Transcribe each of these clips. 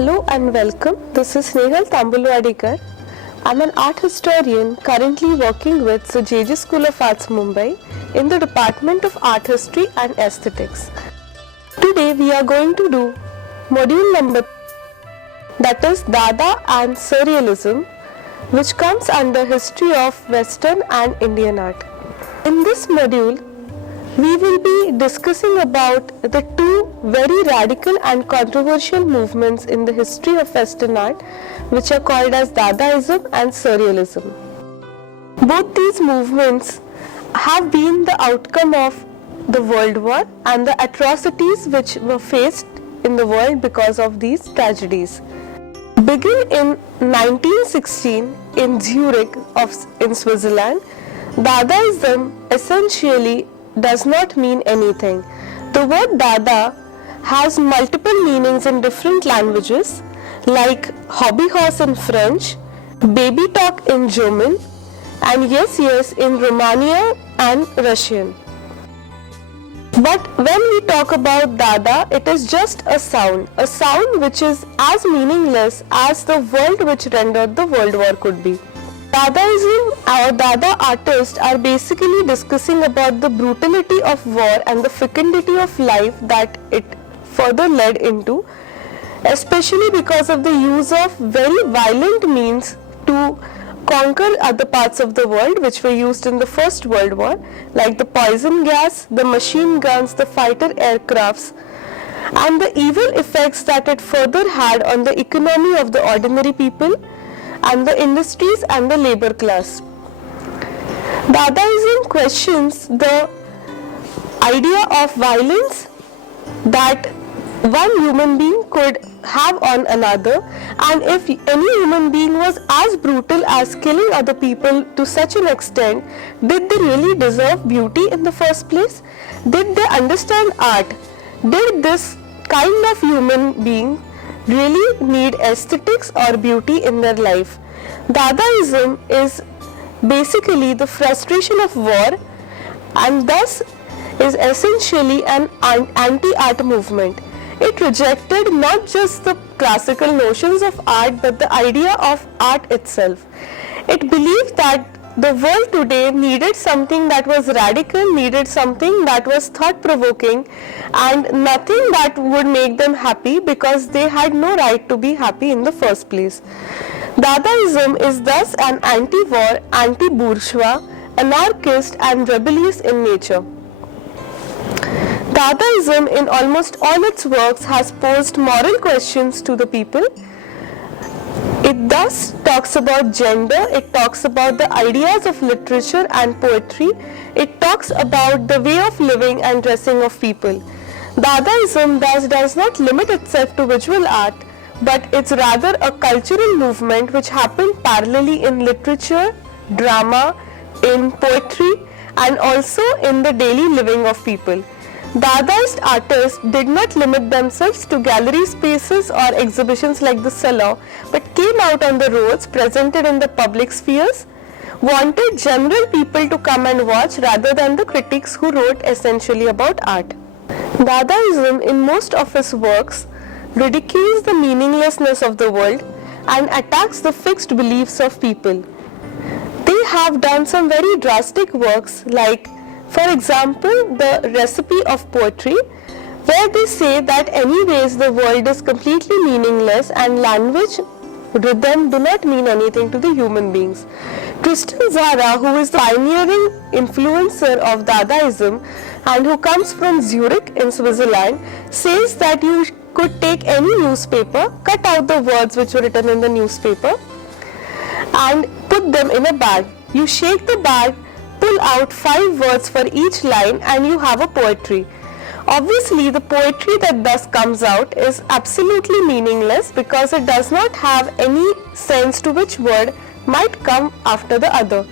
Hello and welcome. This is Nehal Tambulwadikar. I'm an art historian currently working with the JJ School of Arts, Mumbai in the Department of Art History and Aesthetics. Today we are going to do module number that is Dada and Surrealism, which comes under History of Western and Indian Art. In this module, we will be discussing about the two very radical and controversial movements in the history of Western art, which are called as Dadaism and Surrealism. Both these movements have been the outcome of the World War and the atrocities which were faced in the world because of these tragedies. Begin in 1916 in Zurich in Switzerland, Dadaism essentially does not mean anything. The word Dada has multiple meanings in different languages like hobby horse in French, baby talk in German, and yes in Romania and Russian. But when we talk about Dada, it is just a sound which is as meaningless as the world which rendered the World War could be. Dadaism or Dada artists are basically discussing about the brutality of war and the fecundity of life that it further led into, especially because of the use of very violent means to conquer other parts of the world which were used in the First World War, like the poison gas, the machine guns, the fighter aircrafts, and the evil effects that it further had on the economy of the ordinary people and the industries and the labor class. Dadaism questions the idea of violence that one human being could have on another, and if any human being was as brutal as killing other people to such an extent, did they really deserve beauty in the first place? Did they understand art? Did this kind of human being really need aesthetics or beauty in their life? Dadaism is basically the frustration of war and thus is essentially an anti-art movement. It rejected not just the classical notions of art but the idea of art itself. It believed that the world today needed something that was radical, needed something that was thought-provoking, and nothing that would make them happy because they had no right to be happy in the first place. Dadaism is thus an anti-war, anti-bourgeois, anarchist and rebellious in nature. Dadaism in almost all its works has posed moral questions to the people. It thus talks about gender, it talks about the ideas of literature and poetry, it talks about the way of living and dressing of people. Dadaism thus does not limit itself to visual art, but it's rather a cultural movement which happened parallelly in literature, drama, in poetry, and also in the daily living of people. Dadaist artists did not limit themselves to gallery spaces or exhibitions like the Salon, but came out on the roads, presented in the public spheres, wanted general people to come and watch rather than the critics who wrote essentially about art. Dadaism in most of his works ridicules the meaninglessness of the world and attacks the fixed beliefs of people. They have done some very drastic works like, for example, the Recipe of Poetry, where they say that anyways the world is completely meaningless and language, rhythm do not mean anything to the human beings. Tristan Tzara, who is the pioneering influencer of Dadaism and who comes from Zurich in Switzerland, says that you could take any newspaper, cut out the words which were written in the newspaper and put them in a bag. You shake the bag, pull out 5 words for each line and you have a poetry. Obviously, the poetry that thus comes out is absolutely meaningless because it does not have any sense to which word might come after the other.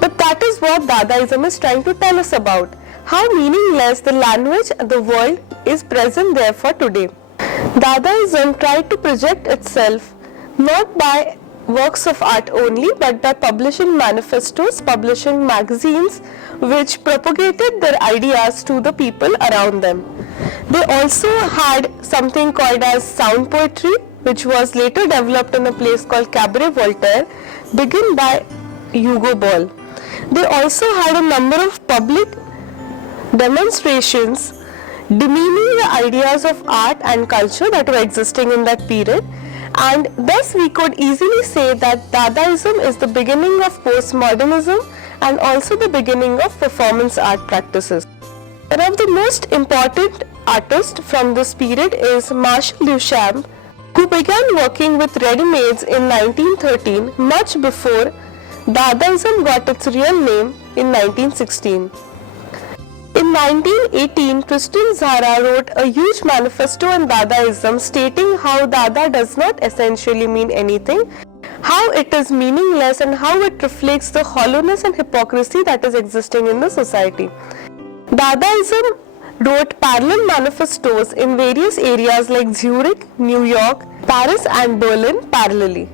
But that is what Dadaism is trying to tell us about, how meaningless the language and the world is present there for today. Dadaism tried to project itself not by works of art only but by publishing manifestos, publishing magazines which propagated their ideas to the people around them. They also had something called as sound poetry, which was later developed in a place called Cabaret Voltaire, begun by Hugo Ball. They also had a number of public demonstrations demeaning the ideas of art and culture that were existing in that period, and thus we could easily say that Dadaism is the beginning of postmodernism and also the beginning of performance art practices. One of the most important artists from this period is Marcel Duchamp, who began working with ready-mades in 1913, much before Dadaism got its real name in 1916. In 1918, Tristan Tzara wrote a huge manifesto on Dadaism stating how Dada does not essentially mean anything, how it is meaningless, and how it reflects the hollowness and hypocrisy that is existing in the society. Dadaism wrote parallel manifestos in various areas like Zurich, New York, Paris and Berlin parallelly.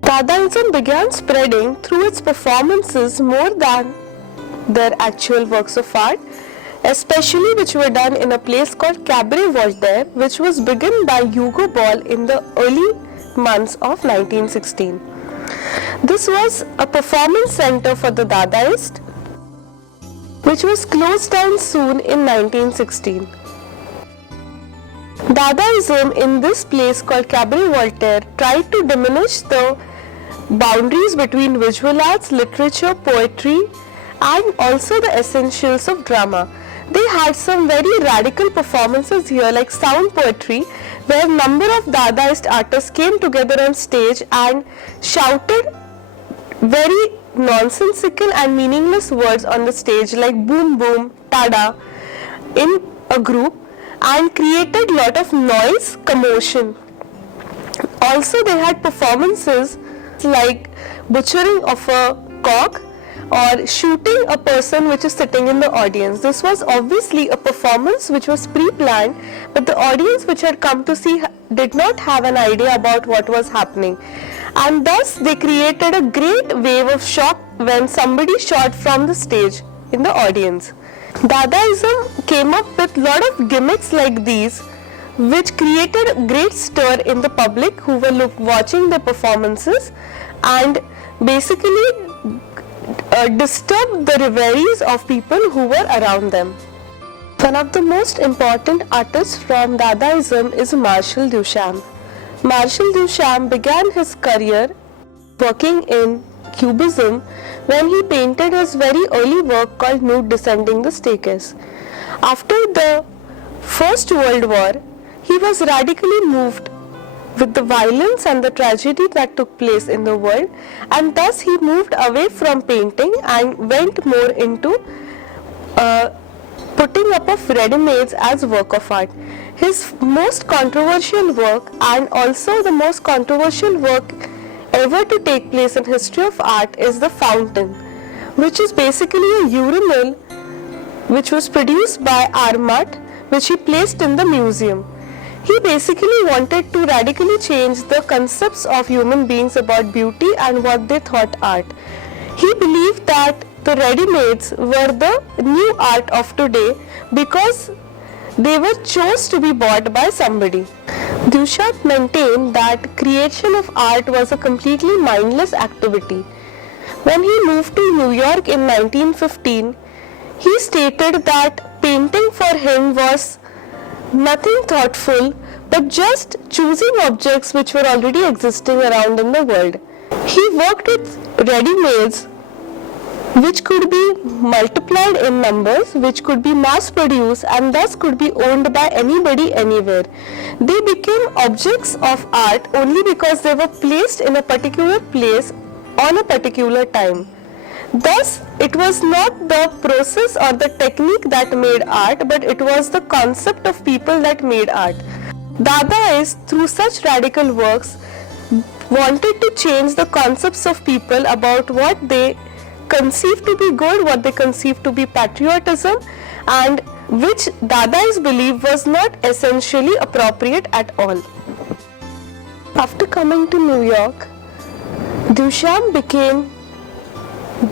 Dadaism began spreading through its performances more than their actual works of art, especially which were done in a place called Cabaret Voltaire, which was begun by Hugo Ball in the early months of 1916. This was a performance center for the Dadaists, which was closed down soon in 1916. Dadaism in this place called Cabaret Voltaire tried to diminish the boundaries between visual arts, literature, poetry, and also the essentials of drama. They had some very radical performances here, like sound poetry, where a number of Dadaist artists came together on stage and shouted very nonsensical and meaningless words on the stage like boom boom, tada, in a group, and created a lot of noise, commotion. Also, they had performances like butchering of a cock or shooting a person which is sitting in the audience. This was obviously a performance which was pre-planned, but the audience which had come to see did not have an idea about what was happening, and thus they created a great wave of shock when somebody shot from the stage in the audience. Dadaism came up with a lot of gimmicks like these, which created a great stir in the public who were watching the performances, and basically disturbed the reveries of people who were around them. One of the most important artists from Dadaism is Marcel Duchamp. Marcel Duchamp began his career working in Cubism when he painted his very early work called Nude Descending the Staircase. After the First World War, he was radically moved with the violence and the tragedy that took place in the world, and thus he moved away from painting and went more into putting up of ready-mades as work of art. His most controversial work, and also the most controversial work ever to take place in history of art, is The Fountain, which is basically a urinal which was produced by Armat, which he placed in the museum. He basically wanted to radically change the concepts of human beings about beauty and what they thought art. He believed that the ready-mades were the new art of today because they were chose to be bought by somebody. Duchamp maintained that creation of art was a completely mindless activity. When he moved to New York in 1915, he stated that painting for him was nothing thoughtful but just choosing objects which were already existing around in the world. He worked with ready-mades which could be multiplied in numbers, which could be mass produced and thus could be owned by anybody anywhere. They became objects of art only because they were placed in a particular place on a particular time. Thus, it was not the process or the technique that made art, but it was the concept of people that made art. Dadaists, through such radical works, wanted to change the concepts of people about what they conceive to be good, what they conceive to be patriotism, and which Dadaists believe was not essentially appropriate at all. After coming to New York, Duchamp became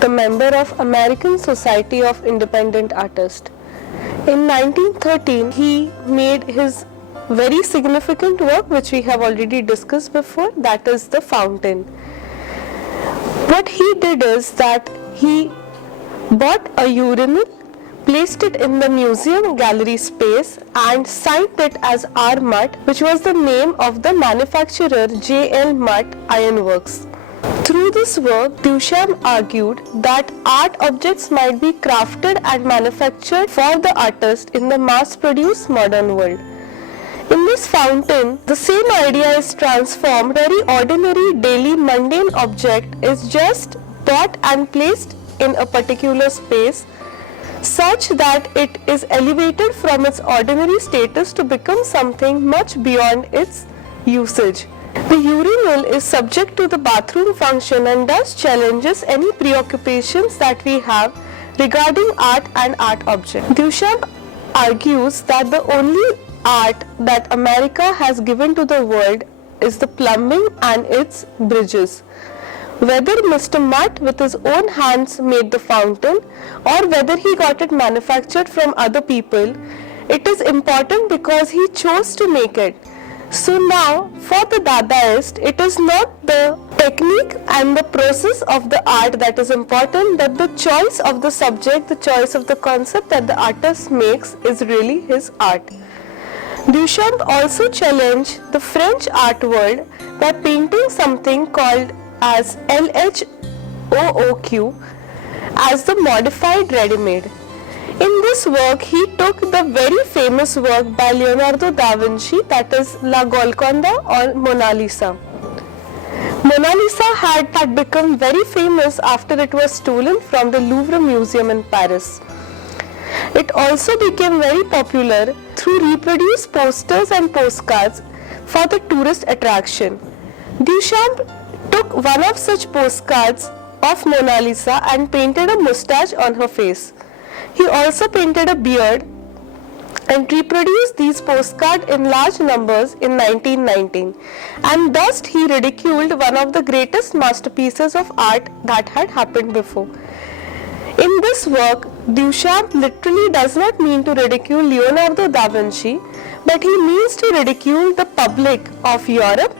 the member of American Society of Independent Artists. In 1913, he made his very significant work which we have already discussed before, that is the fountain. What he did is that he bought a urinal, placed it in the museum gallery space and signed it as R. Mutt, which was the name of the manufacturer J.L. Mutt Ironworks. Through this work, Duchamp argued that art objects might be crafted and manufactured for the artist in the mass-produced modern world. In this fountain, the same idea is transformed. Very ordinary, daily, mundane object is just bought and placed in a particular space such that it is elevated from its ordinary status to become something much beyond its usage. The urinal is subject to the bathroom function and thus challenges any preoccupations that we have regarding art and art objects. Duchamp argues that the only art that America has given to the world is the plumbing and its bridges. Whether Mr. Mutt with his own hands made the fountain or whether he got it manufactured from other people, it is important because he chose to make it. So now, for the Dadaist, it is not the technique and the process of the art that is important, but the choice of the subject, the choice of the concept that the artist makes is really his art. Duchamp also challenged the French art world by painting something called as LHOOQ as the modified ready-made. In this work, he took the very famous work by Leonardo da Vinci, that is La Golconda or Mona Lisa. Mona Lisa had become very famous after it was stolen from the Louvre Museum in Paris. It also became very popular through reproduced posters and postcards for the tourist attraction. Duchamp took one of such postcards of Mona Lisa and painted a moustache on her face. He also painted a beard and reproduced these postcards in large numbers in 1919, and thus he ridiculed one of the greatest masterpieces of art that had happened before. In this work, Duchamp literally does not mean to ridicule Leonardo da Vinci, but he means to ridicule the public of Europe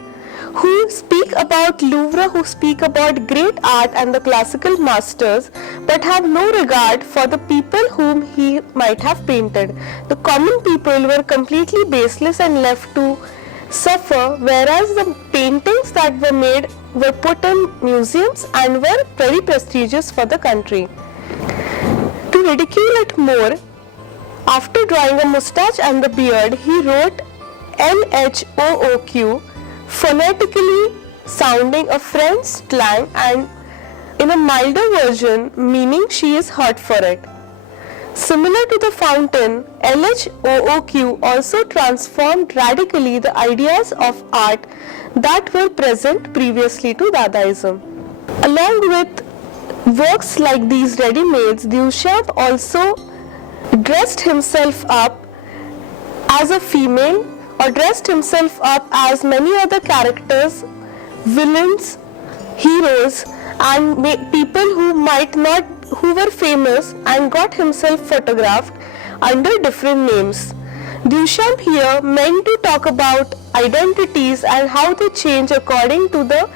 who speak about Louvre, who speak about great art and the classical masters, but have no regard for the people whom he might have painted. The common people were completely baseless and left to suffer, whereas the paintings that were made were put in museums and were very prestigious for the country. To ridicule it more, after drawing a moustache and the beard, he wrote LHOOQ, phonetically sounding a French slang and in a milder version meaning she is hot for it. Similar to the fountain, LHOOQ also transformed radically the ideas of art that were present previously to Dadaism. Along with works like these ready-mades, Duchamp also dressed himself up as a female or dressed himself up as many other characters, villains, heroes, and people who were famous, and got himself photographed under different names. Duchamp here meant to talk about identities and how they change according to the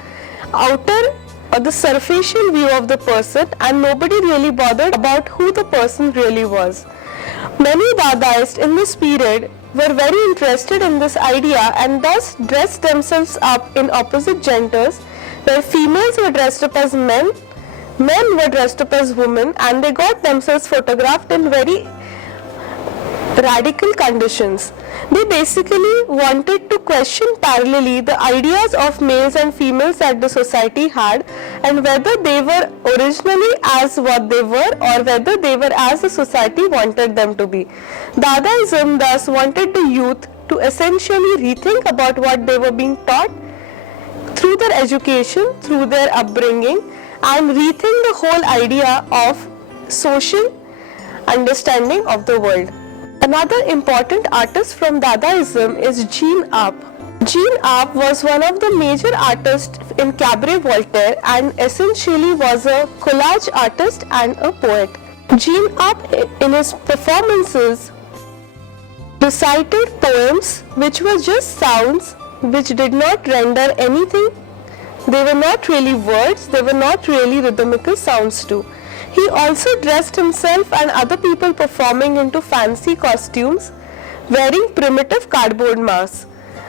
outer or the superficial view of the person, and nobody really bothered about who the person really was. Many Dadaists in this period were very interested in this idea and thus dressed themselves up in opposite genders, where females were dressed up as men, men were dressed up as women, and they got themselves photographed in very radical conditions. They basically wanted to question parallelly the ideas of males and females that the society had, and whether they were originally as what they were or whether they were as the society wanted them to be. Dadaism thus wanted the youth to essentially rethink about what they were being taught through their education, through their upbringing, and rethink the whole idea of social understanding of the world. Another important artist from Dadaism is Jean Arp. Jean Arp was one of the major artists in Cabaret Voltaire and essentially was a collage artist and a poet. Jean Arp in his performances recited poems which were just sounds which did not render anything. They were not really words, they were not really rhythmical sounds too. He also dressed himself and other people performing into fancy costumes, wearing primitive cardboard masks.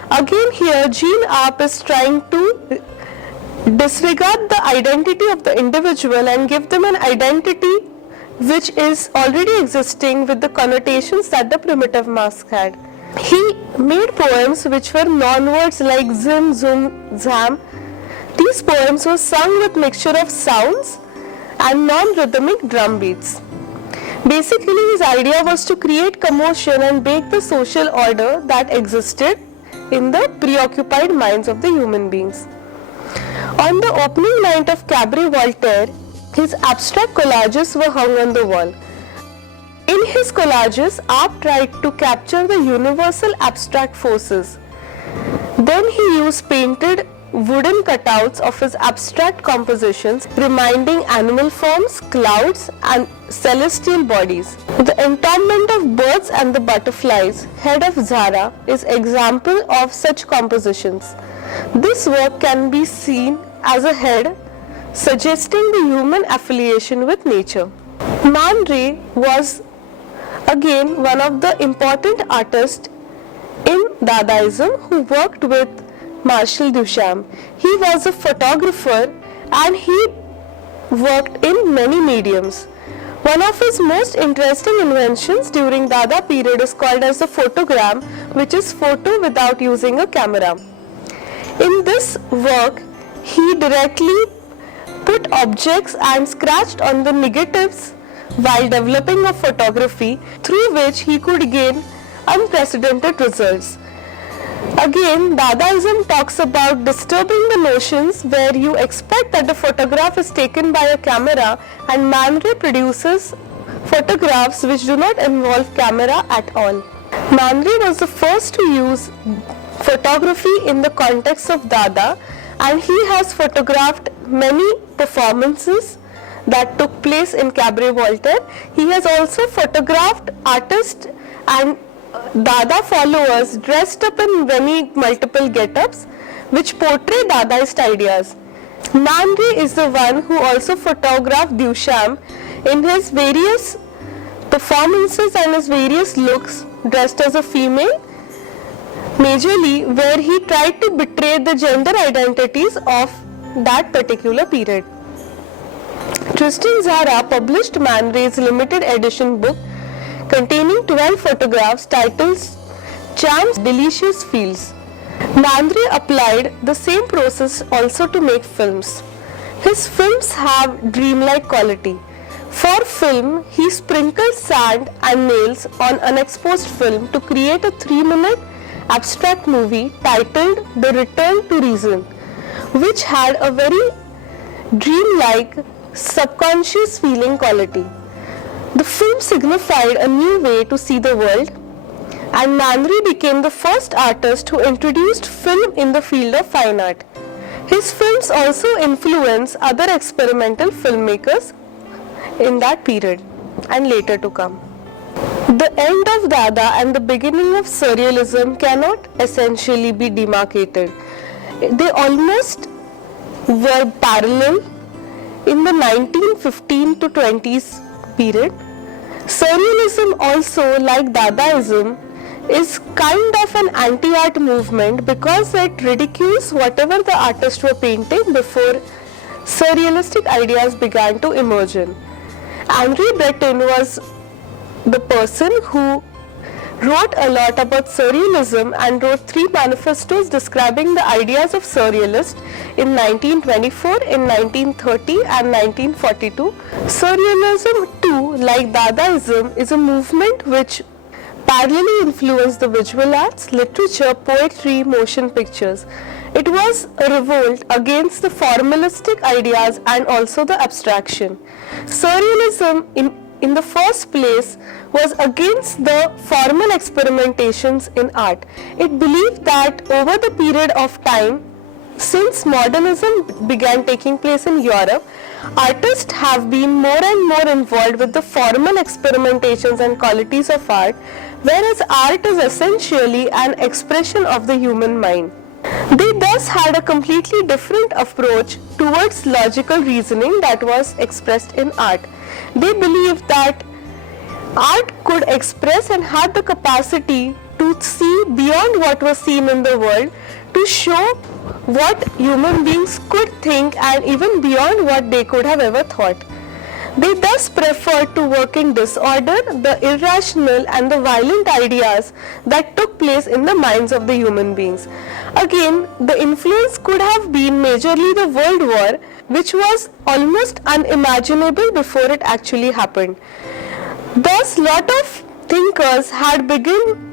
Again here, Jean Arp is trying to disregard the identity of the individual and give them an identity which is already existing with the connotations that the primitive mask had. He made poems which were non-words like zim, zoom, zam. These poems were sung with mixture of sounds and non-rhythmic drum beats. Basically, his idea was to create commotion and break the social order that existed in the preoccupied minds of the human beings. On the opening night of Cabaret Voltaire, his abstract collages were hung on the wall. In his collages, Arp tried to capture the universal abstract forces. Then he used painted wooden cutouts of his abstract compositions, reminding animal forms, clouds, and celestial bodies. The entombment of birds and the butterflies, head of Zara, is example of such compositions. This work can be seen as a head, suggesting the human affiliation with nature. Man Ray was again one of the important artists in Dadaism who worked with Marcel Duchamp. He was a photographer and he worked in many mediums. One of his most interesting inventions during Dada period is called as the photogram, which is photo without using a camera. In this work, he directly put objects and scratched on the negatives while developing a photography through which he could gain unprecedented results. Again, Dadaism talks about disturbing the notions where you expect that the photograph is taken by a camera, and Man Ray produces photographs which do not involve camera at all. Man Ray was the first to use photography in the context of Dada, and he has photographed many performances that took place in Cabaret Voltaire. He has also photographed artists and Dada followers dressed up in many multiple get-ups which portray Dadaist ideas. Man Ray is the one who also photographed Duchamp in his various performances and his various looks dressed as a female, majorly where he tried to betray the gender identities of that particular period. Tristan Tzara published Man Ray's limited edition book containing 12 photographs titled Charm's Delicious Fields. Man Ray applied the same process also to make films. His films have dreamlike quality. For film, he sprinkled sand and nails on unexposed film to create a 3-minute abstract movie titled The Return to Reason, which had a very dreamlike, subconscious feeling quality. The film signified a new way to see the world, and Man Ray became the first artist who introduced film in the field of fine art. His films also influenced other experimental filmmakers in that period and later to come. The end of Dada and the beginning of Surrealism cannot essentially be demarcated. They almost were parallel in the 1915 to 20s period. Surrealism also, like Dadaism, is kind of an anti-art movement because it ridicules whatever the artists were painting before surrealistic ideas began to emerge in. Henri Breton was the person who wrote a lot about surrealism and wrote 3 manifestos describing the ideas of surrealists in 1924, in 1930 and 1942. Surrealism too, like Dadaism, is a movement which parallelly influenced the visual arts, literature, poetry, motion pictures. It was a revolt against the formalistic ideas and also the abstraction. Surrealism in the first place was against the formal experimentations in art. It believed that over the period of time, since modernism began taking place in Europe, artists have been more and more involved with the formal experimentations and qualities of art, whereas art is essentially an expression of the human mind. They thus had a completely different approach towards logical reasoning that was expressed in art. They believed that art could express and had the capacity to see beyond what was seen in the world, to show what human beings could think and even beyond what they could have ever thought. They thus preferred to work in disorder the irrational and the violent ideas that took place in the minds of the human beings. Again, the influence could have been majorly the World War, which was almost unimaginable before it actually happened. Thus, lot of thinkers had begun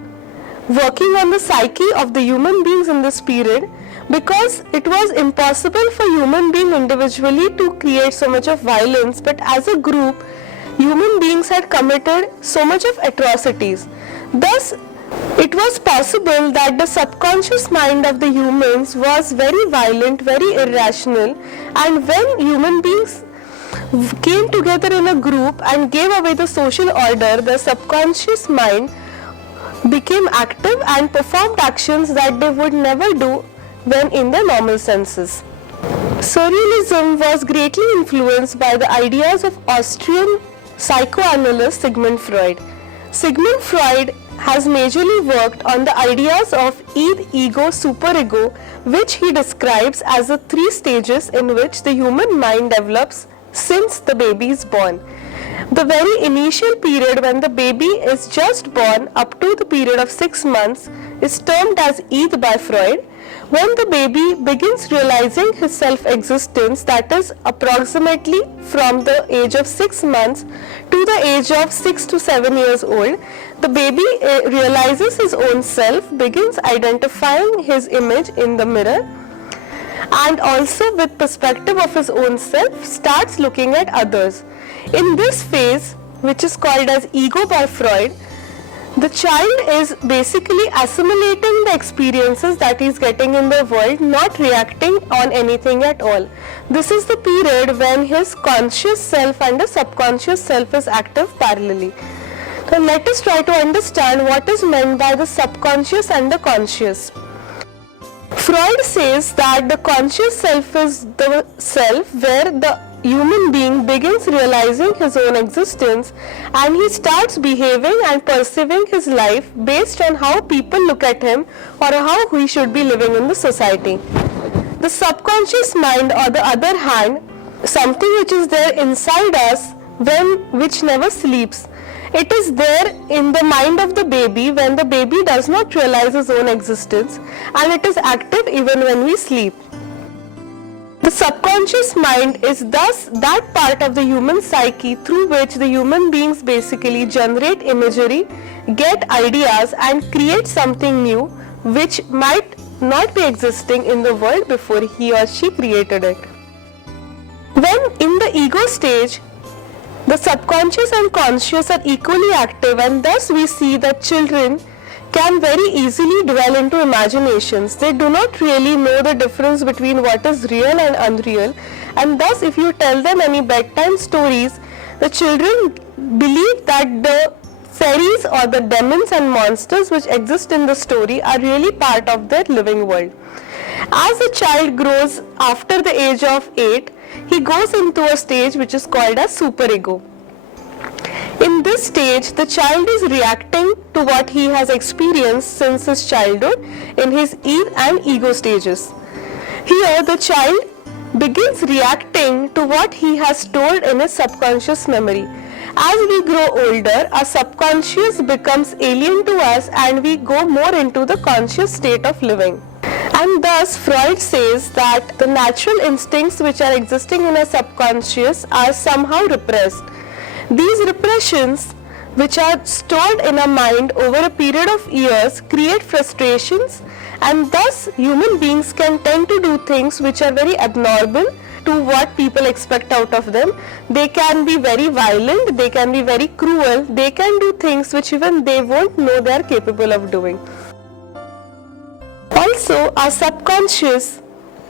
working on the psyche of the human beings in this period, because it was impossible for human being individually to create so much of violence, but as a group human beings had committed so much of atrocities. Thus it was possible that the subconscious mind of the humans was very violent, very irrational, and when human beings came together in a group and gave away the social order, the subconscious mind became active and performed actions that they would never do when in their normal senses. Surrealism was greatly influenced by the ideas of Austrian psychoanalyst Sigmund Freud. Sigmund Freud has majorly worked on the ideas of id, ego, superego, which he describes as the three stages in which the human mind develops since the baby is born. The very initial period when the baby is just born up to the period of 6 months is termed as id by Freud. When the baby begins realizing his self-existence, that is approximately from the age of 6 months to the age of 6 to 7 years old, the baby realizes his own self, begins identifying his image in the mirror, and also with perspective of his own self starts looking at others. In this phase, which is called as ego by Freud, the child is basically assimilating the experiences that he is getting in the world, not reacting on anything at all. This is the period when his conscious self and the subconscious self is active parallelly. So let us try to understand what is meant by the subconscious and the conscious. Freud says that the conscious self is the self where the human being begins realizing his own existence and he starts behaving and perceiving his life based on how people look at him or how he should be living in the society. The subconscious mind, on the other hand, something which is there inside us which never sleeps. It is there in the mind of the baby when the baby does not realize his own existence, and it is active even when we sleep. The subconscious mind is thus that part of the human psyche through which the human beings basically generate imagery, get ideas and create something new which might not be existing in the world before he or she created it. When in the ego stage, the subconscious and conscious are equally active, and thus we see that children can very easily dwell into imaginations. They do not really know the difference between what is real and unreal, and thus if you tell them any bedtime stories, the children believe that the fairies or the demons and monsters which exist in the story are really part of their living world. As a child grows after the age of 8, he goes into a stage which is called as superego. In this stage, the child is reacting to what he has experienced since his childhood in his id and ego stages. Here, the child begins reacting to what he has stored in his subconscious memory. As we grow older, our subconscious becomes alien to us and we go more into the conscious state of living. And thus, Freud says that the natural instincts which are existing in our subconscious are somehow repressed. These repressions, which are stored in our mind over a period of years, create frustrations, and thus human beings can tend to do things which are very abnormal to what people expect out of them. They can be very violent, they can be very cruel, they can do things which even they won't know they are capable of doing. Also, our subconscious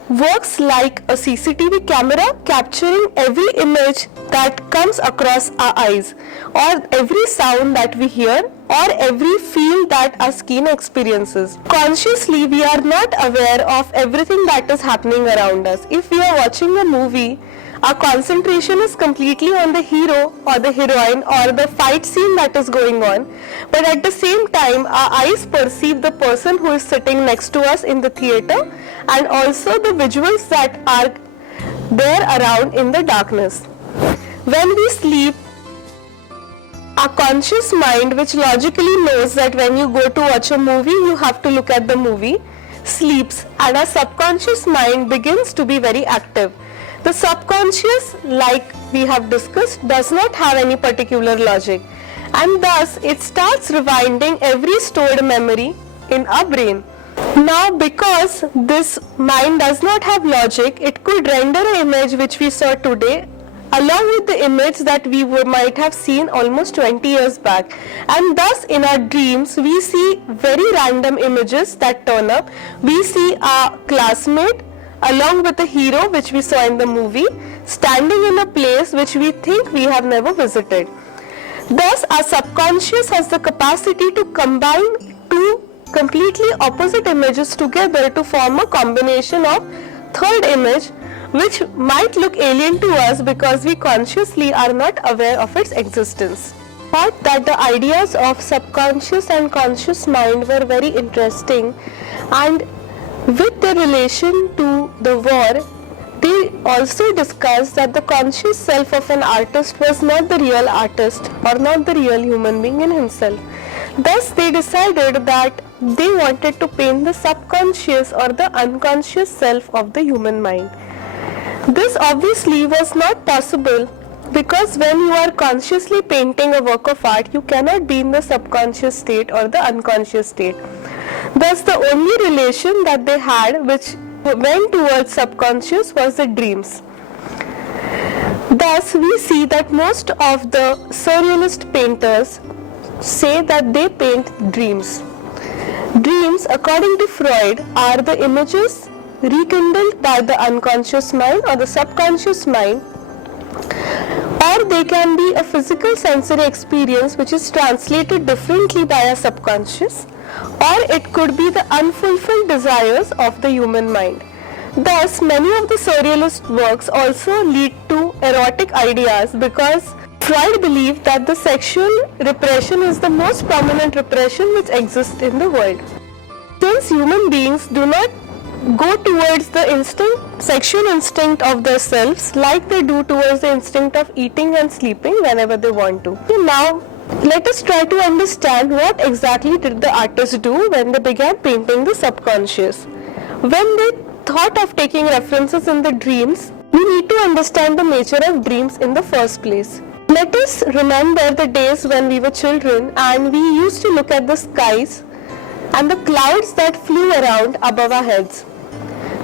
works like a CCTV camera, capturing every image that comes across our eyes or every sound that we hear or every feel that our skin experiences. Consciously, we are not aware of everything that is happening around us. If we are watching a movie, our concentration is completely on the hero or the heroine or the fight scene that is going on, but at the same time our eyes perceive the person who is sitting next to us in the theater and also the visuals that are there around in the darkness. When we sleep, our conscious mind, which logically knows that when you go to watch a movie you have to look at the movie, sleeps, and our subconscious mind begins to be very active. The subconscious, like we have discussed, does not have any particular logic, and thus it starts rewinding every stored memory in our brain. Now, because this mind does not have logic, it could render an image which we saw today along with the image that we might have seen almost 20 years back, and thus in our dreams we see very random images that turn up. We see our classmate along with the hero which we saw in the movie standing in a place which we think we have never visited. Thus our subconscious has the capacity to combine two completely opposite images together to form a combination of third image which might look alien to us because we consciously are not aware of its existence. Thought that the ideas of subconscious and conscious mind were very interesting, and with their relation to the war, they also discussed that the conscious self of an artist was not the real artist or not the real human being in himself. Thus they decided that they wanted to paint the subconscious or the unconscious self of the human mind. This obviously was not possible because when you are consciously painting a work of art, you cannot be in the subconscious state or the unconscious state. Thus the only relation that they had which went towards subconscious was the dreams. Thus we see that most of the surrealist painters say that they paint dreams. Dreams, according to Freud, are the images rekindled by the unconscious mind or the subconscious mind, or they can be a physical sensory experience which is translated differently by a subconscious, or it could be the unfulfilled desires of the human mind. Thus many of the surrealist works also lead to erotic ideas because Freud believed that the sexual repression is the most prominent repression which exists in the world. Since human beings do not go towards the sexual instinct of themselves like they do towards the instinct of eating and sleeping whenever they want to. Now, let us try to understand what exactly did the artists do when they began painting the subconscious. When they thought of taking references in the dreams, we need to understand the nature of dreams in the first place. Let us remember the days when we were children and we used to look at the skies and the clouds that flew around above our heads.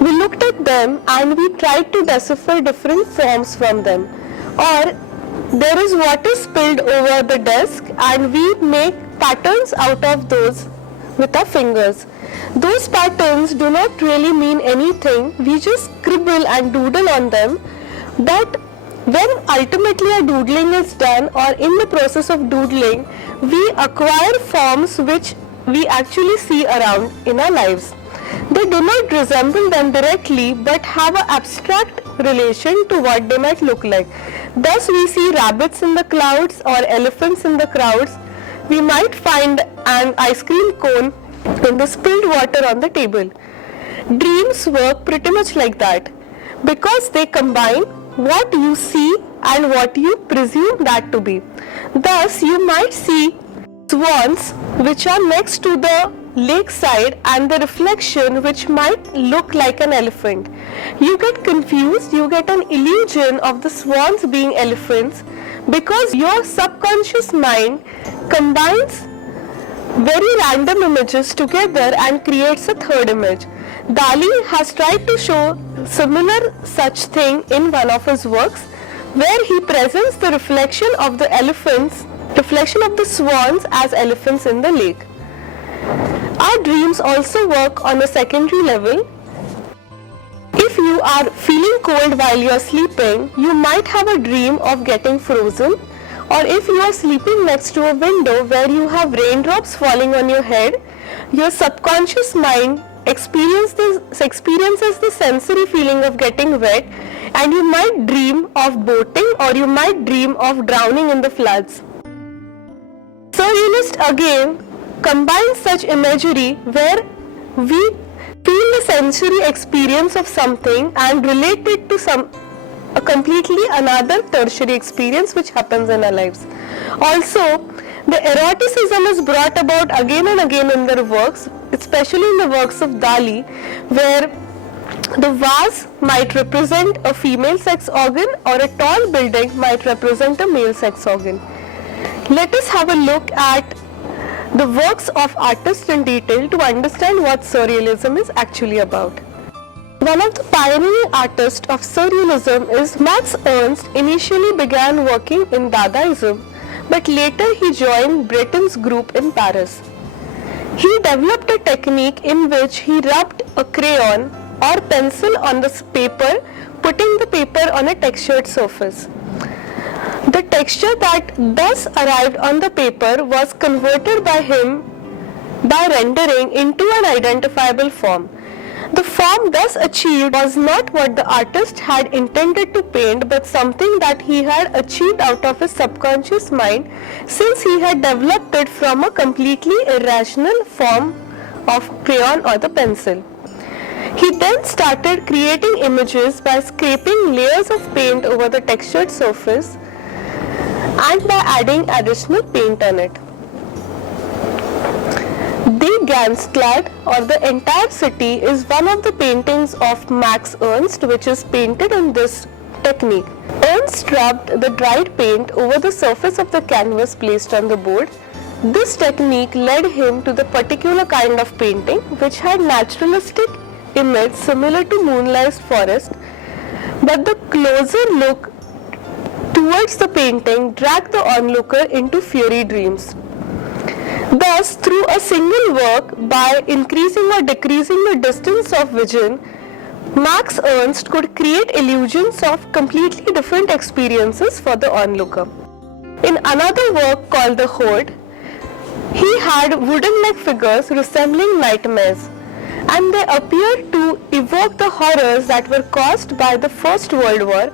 We looked at them and we tried to decipher different forms from them. Or there is water spilled over the desk and we make patterns out of those with our fingers. Those patterns do not really mean anything, we just scribble and doodle on them, but when ultimately a doodling is done or in the process of doodling, we acquire forms which we actually see around in our lives. They do not resemble them directly but have an abstract relation to what they might look like. Thus we see rabbits in the clouds or elephants in the clouds. We might find an ice cream cone in the spilled water on the table. Dreams work pretty much like that because they combine what you see and what you presume that to be. Thus you might see swans which are next to the lakeside and the reflection which might look like an elephant. You get confused, you get an illusion of the swans being elephants because your subconscious mind combines very random images together and creates a third image. Dali has tried to show similar such thing in one of his works where he presents the reflection of the swans as elephants in the lake. Our dreams also work on a secondary level. If you are feeling cold while you are sleeping, you might have a dream of getting frozen, Or if you are sleeping next to a window where you have raindrops falling on your head, your subconscious mind experiences the sensory feeling of getting wet, and you might dream of boating or you might dream of drowning in the floods. Surrealist again combines such imagery where we feel the sensory experience of something and relate it to a completely another tertiary experience which happens in our lives. Also, the eroticism is brought about again and again in their works, especially in the works of Dali, where the vase might represent a female sex organ or a tall building might represent a male sex organ. Let us have a look at the works of artists in detail to understand what Surrealism is actually about. One of the pioneering artists of Surrealism is Max Ernst. Initially began working in Dadaism, but later he joined Breton's group in Paris. He developed a technique in which he rubbed a crayon or pencil on the paper, putting the paper on a textured surface. The texture that thus arrived on the paper was converted by him by rendering into an identifiable form. The form thus achieved was not what the artist had intended to paint, but something that he had achieved out of his subconscious mind, since he had developed it from a completely irrational form of crayon or the pencil. He then started creating images by scraping layers of paint over the textured surface and by adding additional paint on it. Die Ganzstadt, or the entire city, is one of the paintings of Max Ernst which is painted in this technique. Ernst rubbed the dried paint over the surface of the canvas placed on the board. This technique led him to the particular kind of painting which had naturalistic image similar to moonlit forest, but the closer look towards the painting dragged the onlooker into fairy dreams. Thus, through a single work, by increasing or decreasing the distance of vision, Max Ernst could create illusions of completely different experiences for the onlooker. In another work called The Horde, he had wooden-like figures resembling nightmares, and they appeared to evoke the horrors that were caused by the First World War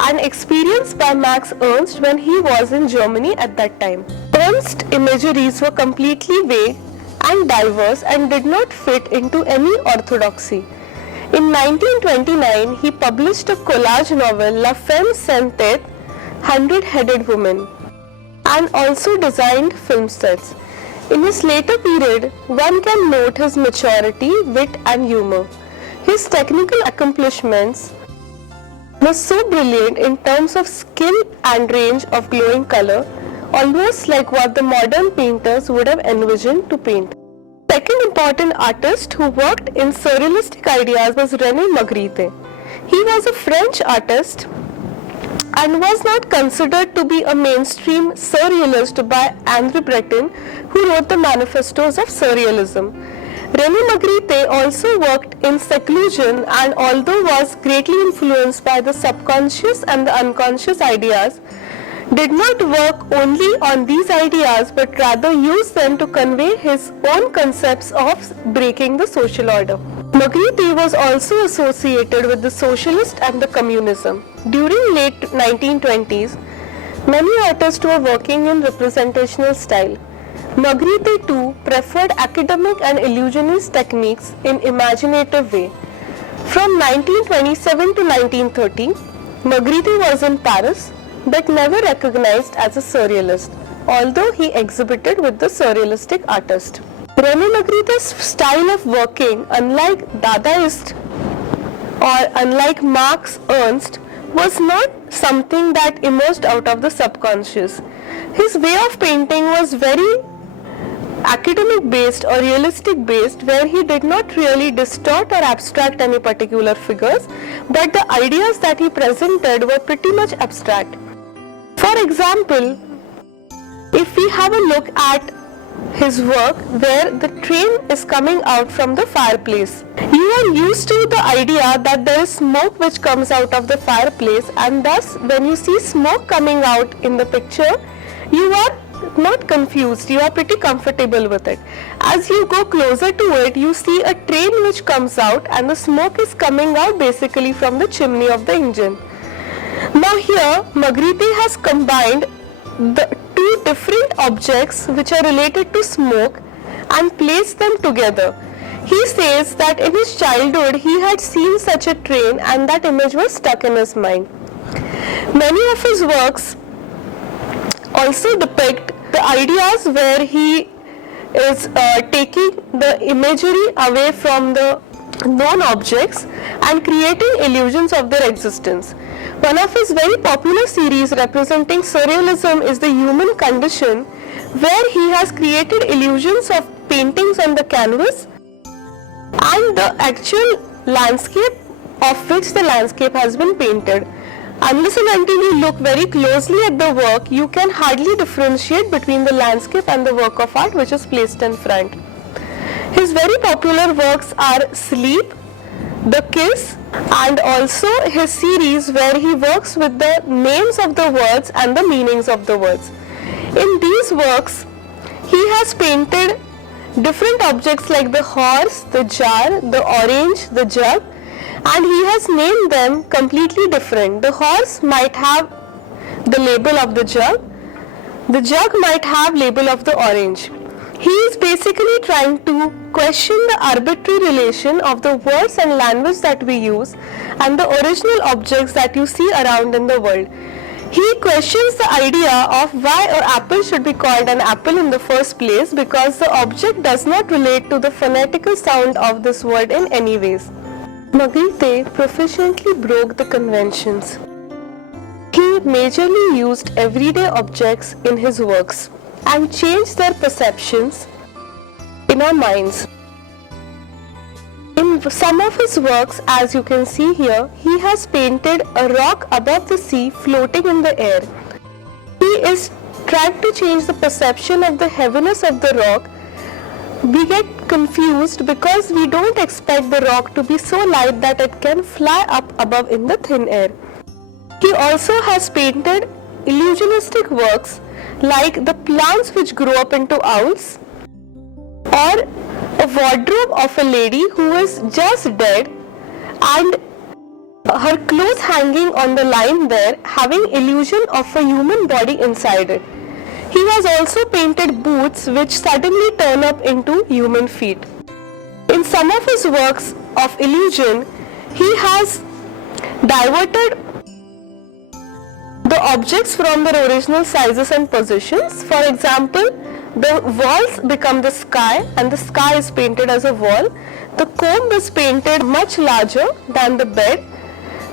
and experienced by Max Ernst when he was in Germany at that time. Ernst's imageries were completely vague and diverse and did not fit into any orthodoxy. In 1929, he published a collage novel, La Femme Sans Tête, 100-Headed Woman, and also designed film sets. In his later period, one can note his maturity, wit and humor. His technical accomplishments were so brilliant in terms of skill and range of glowing color, almost like what the modern painters would have envisioned to paint. Second important artist who worked in surrealistic ideas was René Magritte. He was a French artist and was not considered to be a mainstream surrealist by André Breton, who wrote the manifestos of surrealism. René Magritte also worked in seclusion and, although was greatly influenced by the subconscious and the unconscious ideas, did not work only on these ideas but rather used them to convey his own concepts of breaking the social order. Magritte was also associated with the socialist and the communism. During late 1920s, many artists were working in representational style. Magritte too preferred academic and illusionist techniques in imaginative way. From 1927 to 1930, Magritte was in Paris but never recognized as a surrealist, although he exhibited with the surrealistic artist. René Magritte's style of working, unlike Dadaist or unlike Max Ernst, was not something that emerged out of the subconscious. His way of painting was very academic based or realistic based, where he did not really distort or abstract any particular figures, but the ideas that he presented were pretty much abstract. For example, if we have a look at his work where the train is coming out from the fireplace, you are used to the idea that there is smoke which comes out of the fireplace, and thus when you see smoke coming out in the picture, you are not confused, you are pretty comfortable with it. As you go closer to it, you see a train which comes out, and the smoke is coming out basically from the chimney of the engine. Now here Magritte has combined the two different objects which are related to smoke and placed them together. He says that in his childhood he had seen such a train and that image was stuck in his mind. Many of his works also depict the ideas where he is taking the imagery away from the known objects and creating illusions of their existence. One of his very popular series representing surrealism is the human condition, where he has created illusions of paintings on the canvas and the actual landscape of which the landscape has been painted. Unless and until you look very closely at the work, you can hardly differentiate between the landscape and the work of art which is placed in front. His very popular works are Sleep, The Kiss, and also his series where he works with the names of the words and the meanings of the words. In these works, he has painted different objects like the horse, the jar, the orange, the jug, and he has named them completely different. The horse might have the label of the jug might have label of the orange. He is basically trying to question the arbitrary relation of the words and language that we use and the original objects that you see around in the world. He questions the idea of why an apple should be called an apple in the first place, because the object does not relate to the phonetical sound of this word in any ways. Magritte proficiently broke the conventions. He majorly used everyday objects in his works and changed their perceptions in our minds. In some of his works, as you can see here, he has painted a rock above the sea floating in the air. He is trying to change the perception of the heaviness of the rock. We get confused because we don't expect the rock to be so light that it can fly up above in the thin air. He also has painted illusionistic works like the plants which grow up into owls, or a wardrobe of a lady who is just dead and her clothes hanging on the line there, having illusion of a human body inside it. He has also painted boots which suddenly turn up into human feet. In some of his works of illusion, he has diverted the objects from their original sizes and positions. For example, the walls become the sky and the sky is painted as a wall. The comb is painted much larger than the bed.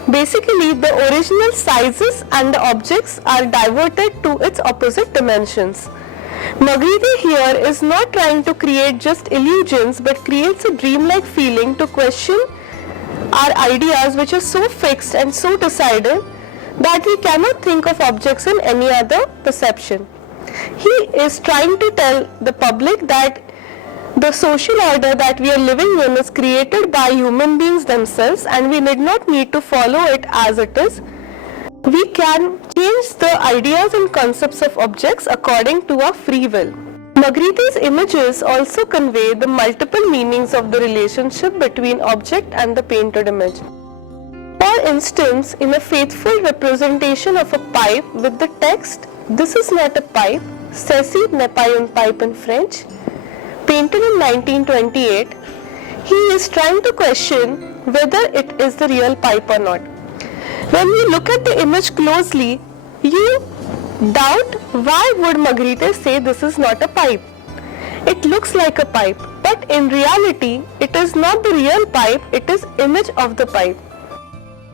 Basically, the original sizes and the objects are diverted to its opposite dimensions. Magritte here is not trying to create just illusions, but creates a dreamlike feeling to question our ideas, which are so fixed and so decided that we cannot think of objects in any other perception. He is trying to tell the public that the social order that we are living in is created by human beings themselves, and we need to follow it as it is. We can change the ideas and concepts of objects according to our free will. Magritte's images also convey the multiple meanings of the relationship between object and the painted image. For instance, in a faithful representation of a pipe with the text, "This is not a pipe, ceci n'est pas une pipe" in French, painted in 1928, he is trying to question whether it is the real pipe or not. When you look at the image closely, you doubt why would Magritte say this is not a pipe. It looks like a pipe, but in reality, it is not the real pipe, it is image of the pipe.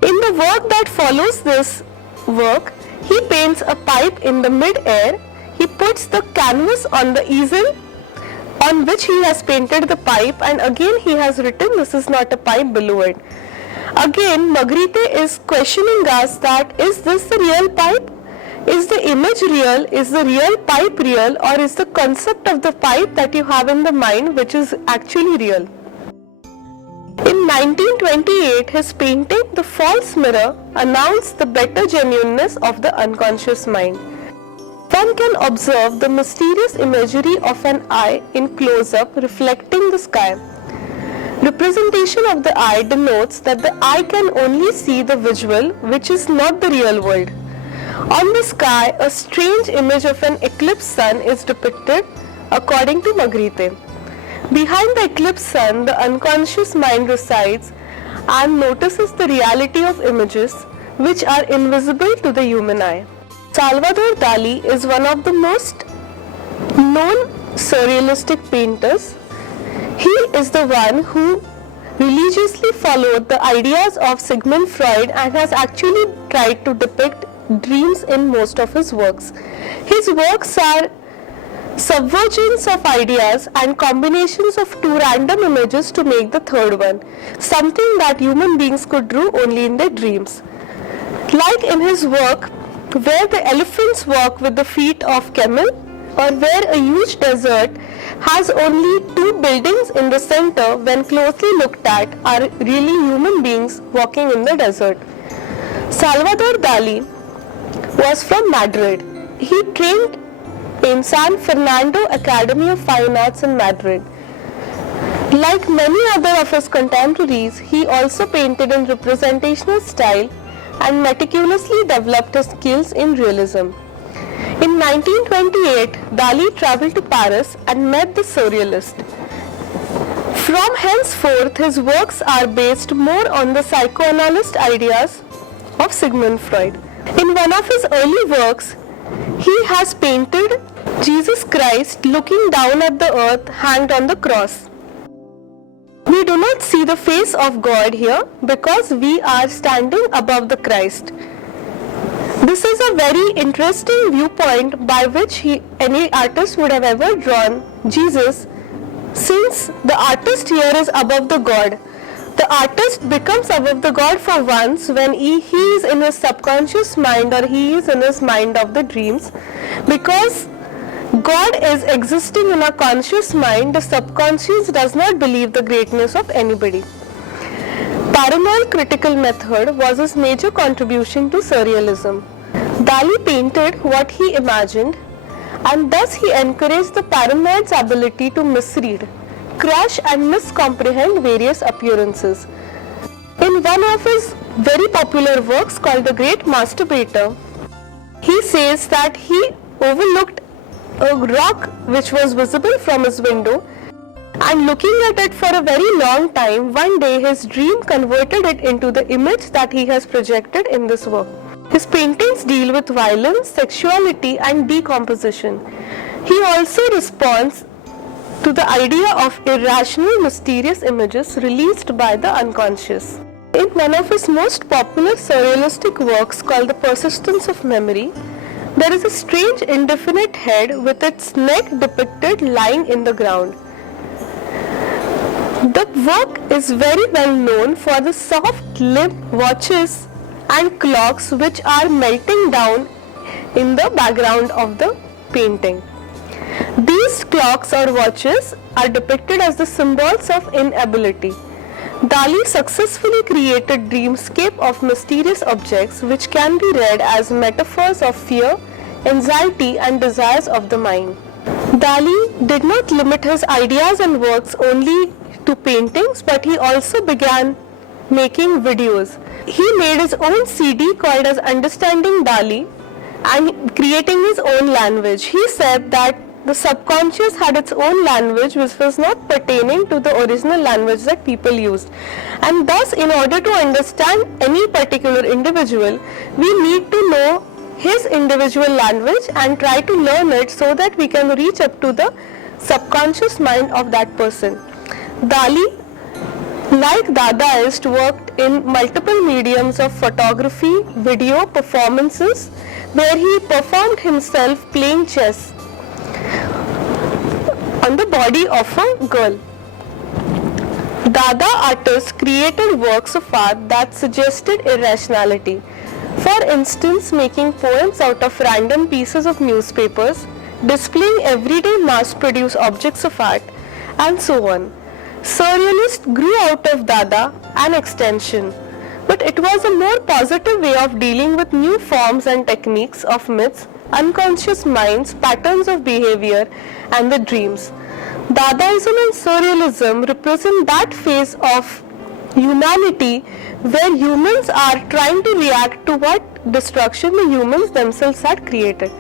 In the work that follows this work, he paints a pipe in the mid-air. He puts the canvas on the easel on which he has painted the pipe, and again he has written "This is not a pipe" below it. Again, Magritte is questioning us that is this the real pipe? Is the image real? Is the real pipe real? Or is the concept of the pipe that you have in the mind which is actually real? In 1928, his painting "The False Mirror" announced the better genuineness of the unconscious mind. One can observe the mysterious imagery of an eye in close-up reflecting the sky. Representation of the eye denotes that the eye can only see the visual, which is not the real world. On the sky, a strange image of an eclipsed sun is depicted according to Magritte. Behind the eclipsed sun, the unconscious mind resides and notices the reality of images which are invisible to the human eye. Salvador Dali is one of the most known surrealistic painters. He is the one who religiously followed the ideas of Sigmund Freud and has actually tried to depict dreams in most of his works. His works are subversions of ideas and combinations of two random images to make the third one, something that human beings could do only in their dreams. Like in his work, where the elephants walk with the feet of camel, or where a huge desert has only two buildings in the center when closely looked at are really human beings walking in the desert. Salvador Dali was from Madrid. He trained in San Fernando Academy of Fine Arts in Madrid. Like many other of his contemporaries, he also painted in representational style and meticulously developed his skills in realism. In 1928, Dali traveled to Paris and met the Surrealist. From henceforth, his works are based more on the psychoanalyst ideas of Sigmund Freud. In one of his early works, he has painted Jesus Christ looking down at the earth hanged on the cross. We do not see the face of God here because we are standing above the Christ. This is a very interesting viewpoint by which any artist would have ever drawn Jesus, since the artist here is above the God. The artist becomes above the God for once when he is in his subconscious mind, or he is in his mind of the dreams, because God is existing in our conscious mind. The subconscious does not believe the greatness of anybody. Paranoid critical method was his major contribution to surrealism. Dali painted what he imagined, and thus he encouraged the paranoid's ability to misread, crush and miscomprehend various appearances. In one of his very popular works called The Great Masturbator, he says that he overlooked a rock which was visible from his window, and looking at it for a very long time, one day his dream converted it into the image that he has projected in this work. His paintings deal with violence, sexuality and decomposition. He also responds to the idea of irrational, mysterious images released by the unconscious. In one of his most popular surrealistic works called The Persistence of Memory, there is a strange indefinite head with its neck depicted lying in the ground. The work is very well known for the soft limp watches and clocks which are melting down in the background of the painting. These clocks or watches are depicted as the symbols of inability. Dali successfully created dreamscape of mysterious objects which can be read as metaphors of fear, anxiety and desires of the mind. Dali did not limit his ideas and works only to paintings, but he also began making videos. He made his own CD called as Understanding Dali and creating his own language. He said that the subconscious had its own language which was not pertaining to the original language that people used, and thus in order to understand any particular individual we need to know his individual language and try to learn it so that we can reach up to the subconscious mind of that person. Dali, like Dadaist, worked in multiple mediums of photography, video, performances, where he performed himself playing chess on the body of a girl. Dada artists created works of art that suggested irrationality. For instance, making poems out of random pieces of newspapers, displaying everyday mass-produced objects of art, and so on. Surrealist grew out of Dada and extension, but it was a more positive way of dealing with new forms and techniques of myths unconscious minds, patterns of behavior, and the dreams. Dadaism and Surrealism represent that phase of humanity where humans are trying to react to what destruction the humans themselves had created.